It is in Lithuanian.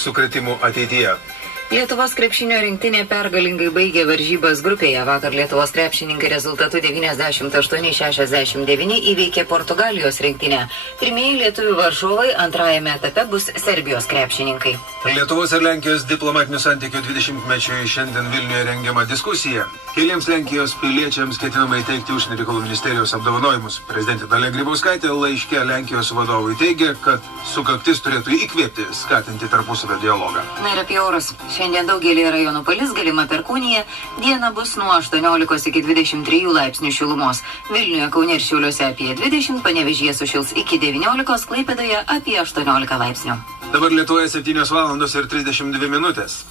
sukrėtimų ateityje. Lietuvos krepšinio rinktinė pergalingai baigė varžybas grupėje. Vakar Lietuvos krepšininkai rezultatu 98-69 įveikė Portugalijos rinktinę. Pirmieji lietuvių varžovai antrajame etape bus Serbijos krepšininkai. Lietuvos ir Lenkijos diplomatinių santykių 20-mečiui šiandien Vilniuje rengiama diskusija. Keliems Lenkijos piliečiams ketinama įteikti Užsienio reikalų ministerijos apdovanojimus. Prezidentė Dalia Grybauskaitė laiške Lenkijos vadovui teigia, kad sukaktis turėtų įkvėpti, skatinti tarpusavio dialogą. Na ir apie orus. Šiandien daugelį rajonų palis, galima perkūnija, diena bus nuo 18 iki 23 laipsnių šilumos. Vilniuje, Kaune ir Šiauliuose apie 20, Panevėžyje sušils iki 19, Klaipėdoje apie 18 laipsnių. Dabar Lietuvoje 7 valandos ir 32 minutės.